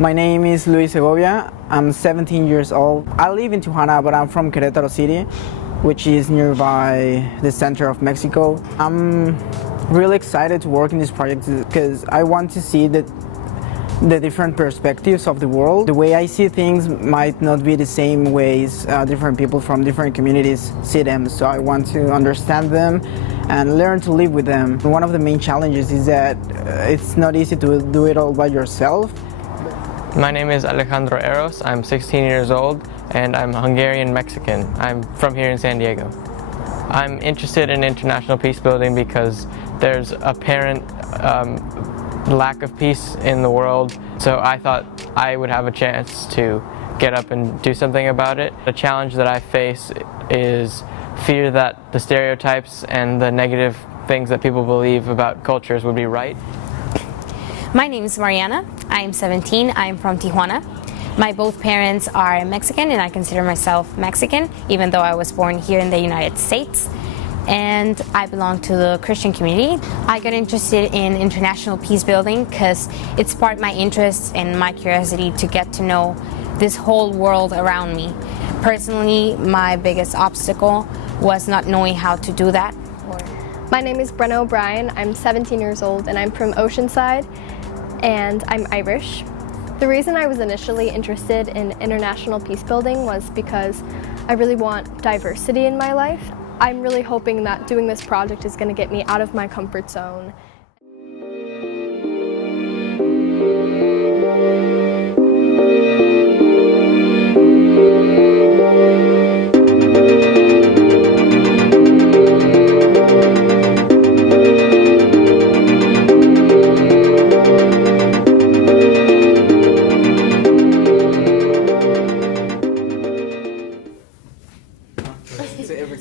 My name is Luis Segovia. I'm 17 years old. I live in Tijuana, but I'm from Querétaro City, which is nearby the center of Mexico. I'm really excited to work in this project because I want to see the different perspectives of the world. The way I see things might not be the same ways different people from different communities see them, so I want to understand them and learn to live with them. One of the main challenges is that it's not easy to do it all by yourself. My name is Alejandro Eros. I'm 16 years old and I'm Hungarian Mexican. I'm from here in San Diego. I'm interested in international peace building because there's apparent lack of peace in the world, so I thought I would have a chance to get up and do something about it. The challenge that I face is fear that the stereotypes and the negative things that people believe about cultures would be right. My name is Mariana. I'm 17. I'm from Tijuana. My both parents are Mexican and I consider myself Mexican, even though I was born here in the United States. And I belong to the Christian community. I got interested in international peace building because it sparked my interest and my curiosity to get to know this whole world around me. Personally, my biggest obstacle was not knowing how to do that. My name is Brenna O'Brien. I'm 17 years old and I'm from Oceanside and I'm Irish. The reason I was initially interested in international peace building was because I really want diversity in my life. I'm really hoping that doing this project is going to get me out of my comfort zone.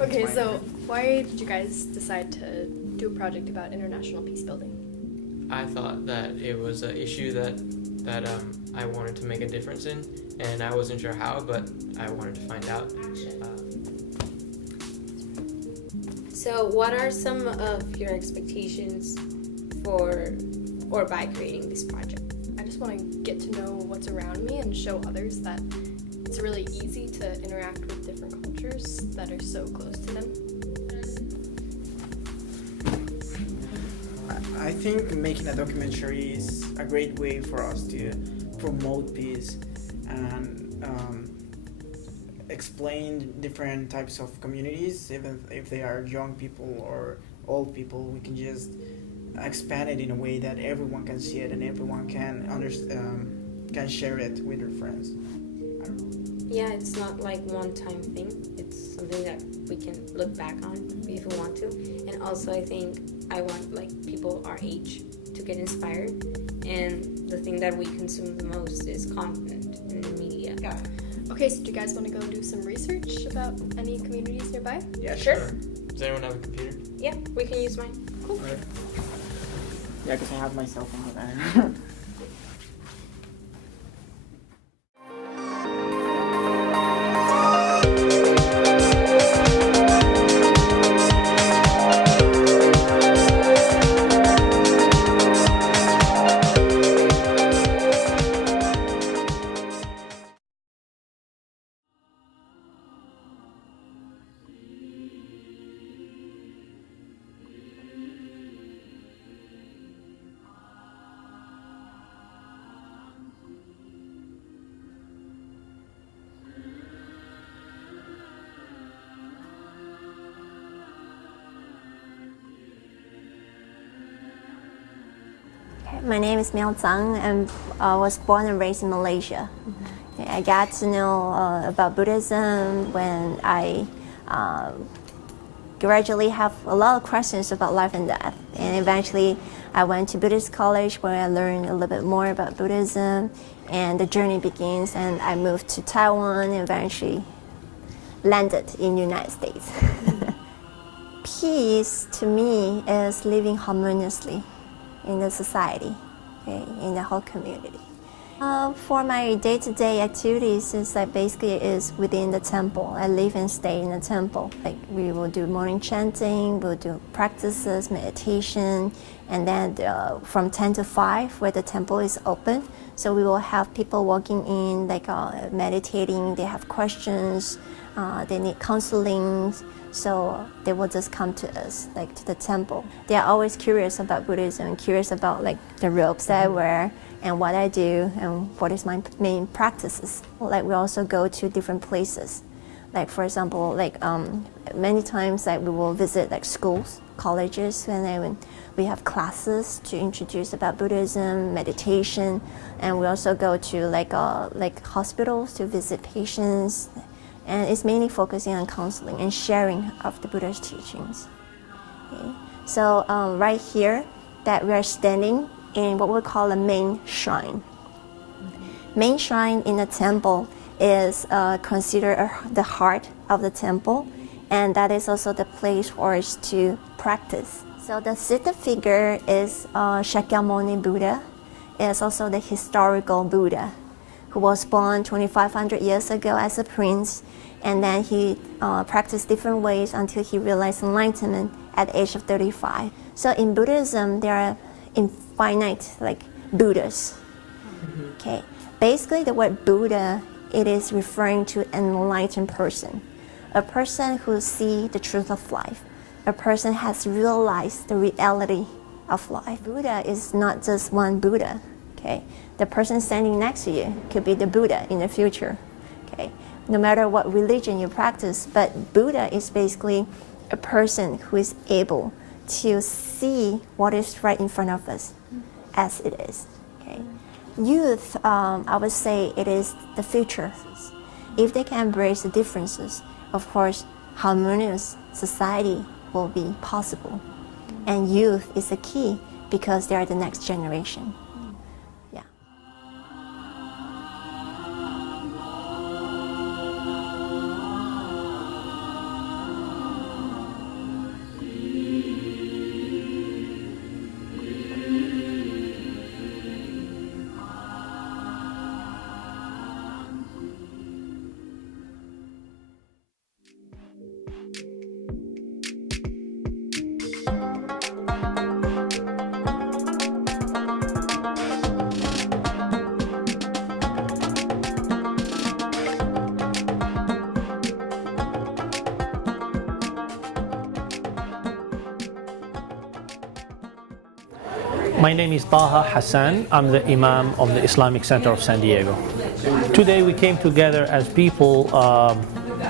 Okay, so why did you guys decide to do a project about international peace building? I thought that it was an issue that I wanted to make a difference in, and I wasn't sure how, but I wanted to find out. So what are some of your expectations for or by creating this project? I just want to get to know what's around me and show others that it's really easy to interact with different cultures that are so close to them. I think making a documentary is a great way for us to promote peace and explain different types of communities, even if they are young people or old people. We can just expand it in a way that everyone can see it and everyone can can share it with their friends. Yeah, it's not like one-time thing. It's something that we can look back on if we want to. And also I think I want like people our age to get inspired. And the thing that we consume the most is content in the media. Yeah. Okay, so do you guys want to go do some research about any communities nearby? Yeah, sure. Does anyone have a computer? Yeah, we can use mine. Cool. Right. Yeah, because I have my cell phone with that. My name is Miao Zhang and I was born and raised in Malaysia. I got to know about Buddhism when I gradually have a lot of questions about life and death. And eventually I went to Buddhist college where I learned a little bit more about Buddhism, and the journey begins, and I moved to Taiwan and eventually landed in the United States. Peace to me is living harmoniously in the society, okay, in the whole community. For my day-to-day activities, is like basically is within the temple. I live and stay in the temple. Like we will do morning chanting, we'll do practices, meditation, and then from 10 to 5, where the temple is open, So we will have people walking in, like meditating, they have questions, they need counseling, so they will just come to us, like to the temple. They are always curious about Buddhism, curious about like the robes that I wear and what I do and what is my main practices. Like we also go to different places. Like for example, like many times like we will visit like schools, colleges, and then we have classes to introduce about Buddhism, meditation, and we also go to like hospitals to visit patients, and it's mainly focusing on counseling and sharing of the Buddha's teachings. Okay. So right here, that we are standing in what we call a main shrine. Main shrine in the temple is considered the heart of the temple, and that is also the place for us to practice. So the Siddha figure is Shakyamuni Buddha. It is also the historical Buddha who was born 2,500 years ago as a prince, and then he practiced different ways until he realized enlightenment at the age of 35. So in Buddhism, there are infinite like Buddhas. Okay. Basically, the word Buddha, it is referring to an enlightened person, a person who sees the truth of life, a person has realized the reality of life. Buddha is not just one Buddha. Okay, the person standing next to you could be the Buddha in the future. Okay, no matter what religion you practice, but Buddha is basically a person who is able to see what is right in front of us as it is. Okay. Youth, I would say it is the future. If they can embrace the differences, of course, harmonious society will be possible. And youth is the key because they are the next generation. Yeah. My name is Taha Hassan. I'm the Imam of the Islamic Center of San Diego. Today we came together as people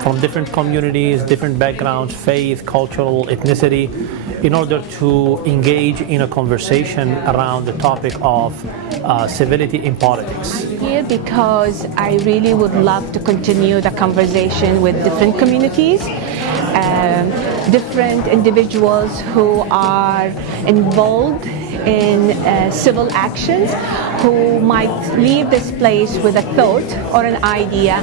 from different communities, different backgrounds, faith, cultural, ethnicity, in order to engage in a conversation around the topic of civility in politics. Here because I really would love to continue the conversation with different communities, different individuals who are involved in civil actions, who might leave this place with a thought or an idea,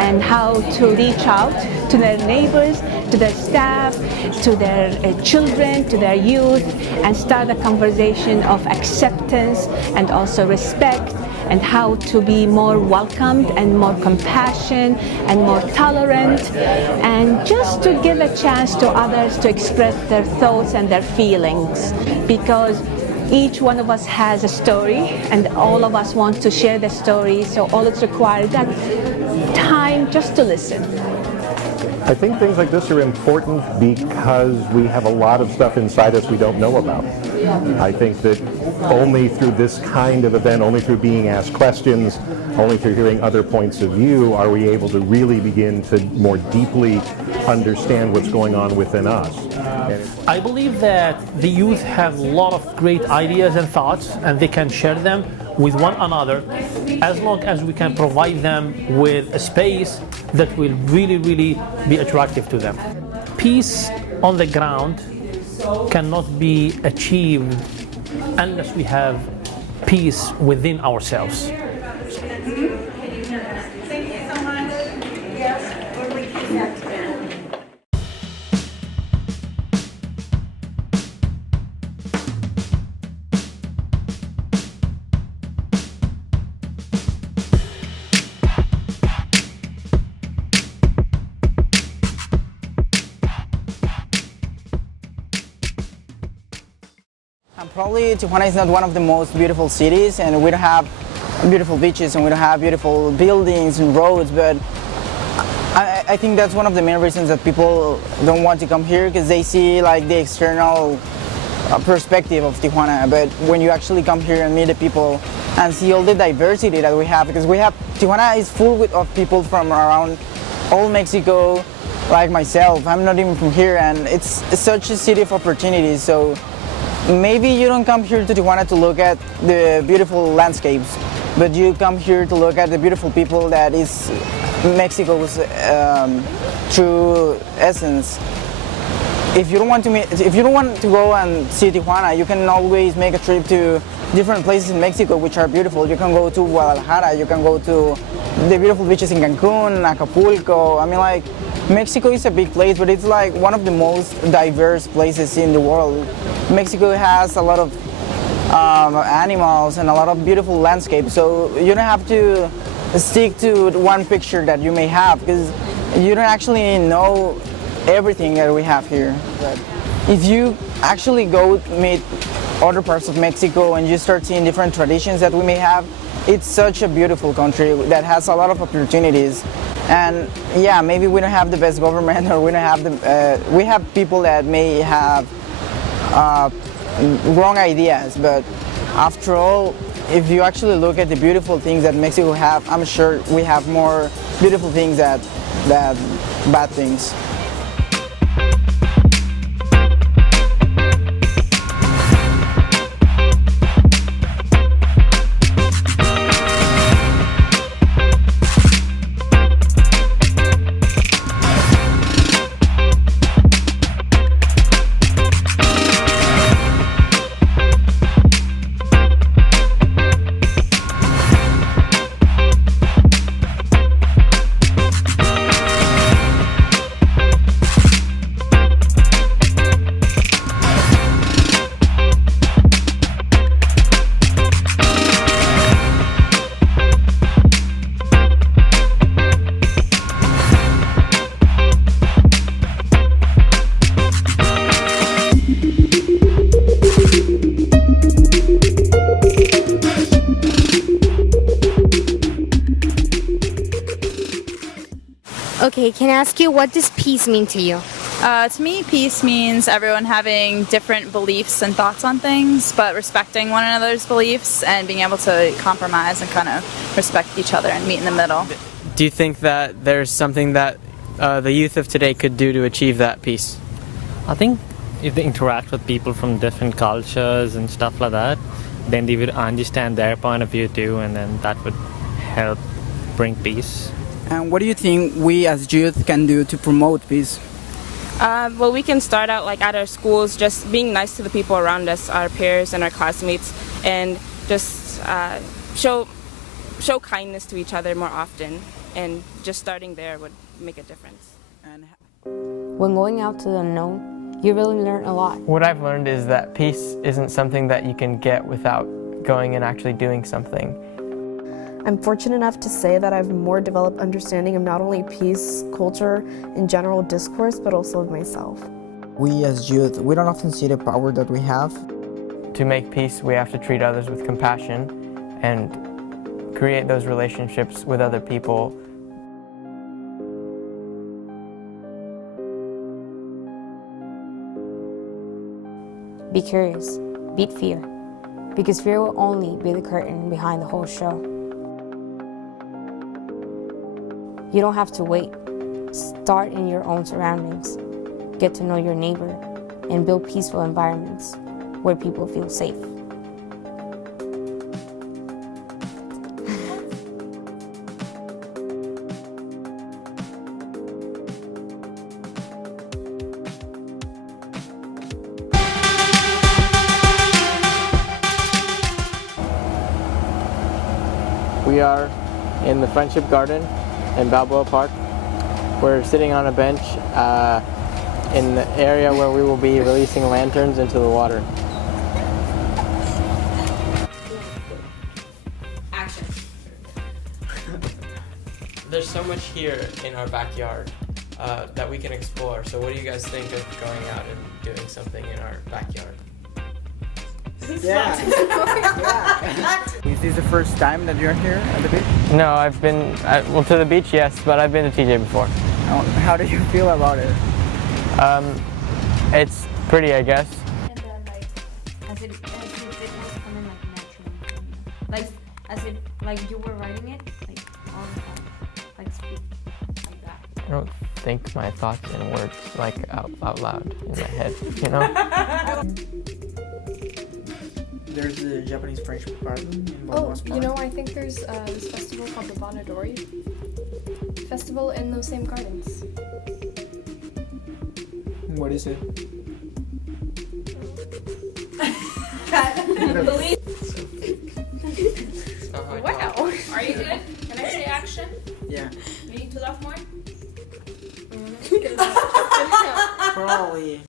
and how to reach out to their neighbors, to their staff, to their children, to their youth, and start a conversation of acceptance and also respect, and how to be more welcomed and more compassionate and more tolerant, and just to give a chance to others to express their thoughts and their feelings, because each one of us has a story and all of us want to share the story, so all it's required is that time just to listen. I think things like this are important because we have a lot of stuff inside us we don't know about. I think that only through this kind of event, only through being asked questions, only through hearing other points of view are we able to really begin to more deeply understand what's going on within us. I believe that the youth have a lot of great ideas and thoughts, and they can share them with one another as long as we can provide them with a space that will really be attractive to them. Peace on the ground cannot be achieved unless we have peace within ourselves. Probably Tijuana is not one of the most beautiful cities, and we don't have beautiful beaches and we don't have beautiful buildings and roads, but I think that's one of the main reasons that people don't want to come here, because they see like the external perspective of Tijuana. But when you actually come here and meet the people and see all the diversity that we have, because Tijuana is full of people from around all Mexico, like myself. I'm not even from here, and it's such a city of opportunities. So maybe you don't come here to Tijuana to look at the beautiful landscapes, but you come here to look at the beautiful people that is Mexico's true essence. If you don't want to go and see Tijuana, you can always make a trip to different places in Mexico which are beautiful. You can go to Guadalajara, you can go to the beautiful beaches in Cancun, Acapulco. I mean, like, Mexico is a big place, but it's like one of the most diverse places in the world. Mexico has a lot of animals and a lot of beautiful landscapes, so you don't have to stick to one picture that you may have, because you don't actually know everything that we have here. But if you actually go meet other parts of Mexico and you start seeing different traditions that we may have, it's such a beautiful country that has a lot of opportunities. And yeah, maybe we don't have the best government, or we don't have we have people that may have wrong ideas, but after all, if you actually look at the beautiful things that Mexico have, I'm sure we have more beautiful things than bad things. Okay, can I ask you, what does peace mean to you? To me, peace means everyone having different beliefs and thoughts on things, but respecting one another's beliefs and being able to compromise and kind of respect each other and meet in the middle. Do you think that there's something that the youth of today could do to achieve that peace? I think if they interact with people from different cultures and stuff like that, then they would understand their point of view too, and then that would help bring peace. And what do you think we as youth can do to promote peace? Well, we can start out like at our schools, just being nice to the people around us, our peers and our classmates, and just show kindness to each other more often. And just starting there would make a difference. When going out to the unknown, you really learn a lot. What I've learned is that peace isn't something that you can get without going and actually doing something. I'm fortunate enough to say that I have a more developed understanding of not only peace, culture, and general discourse, but also of myself. We as youth, we don't often see the power that we have. To make peace, we have to treat others with compassion and create those relationships with other people. Be curious, beat fear, because fear will only be the curtain behind the whole show. You don't have to wait. Start in your own surroundings. Get to know your neighbor and build peaceful environments where people feel safe. We are in the Friendship Garden in Balboa Park. We're sitting on a bench in the area where we will be releasing lanterns into the water. Action. There's so much here in our backyard that we can explore. So what do you guys think of going out and doing something in our backyard? Yeah. Is this the first time that you're here at the beach? No, I've been, well, to the beach, yes, but I've been to TJ before. How do you feel about it? It's pretty, I guess. And then as if it was coming as if you were writing it, all the time, speak like that. I don't think my thoughts in words out loud in my head, you know? There's the Japanese-French garden in Oh, you know, I think there's this festival called the Bonadori Festival in those same gardens. What is it? Wow. Are you good? Can I say action? Yeah. You need to laugh more? Probably.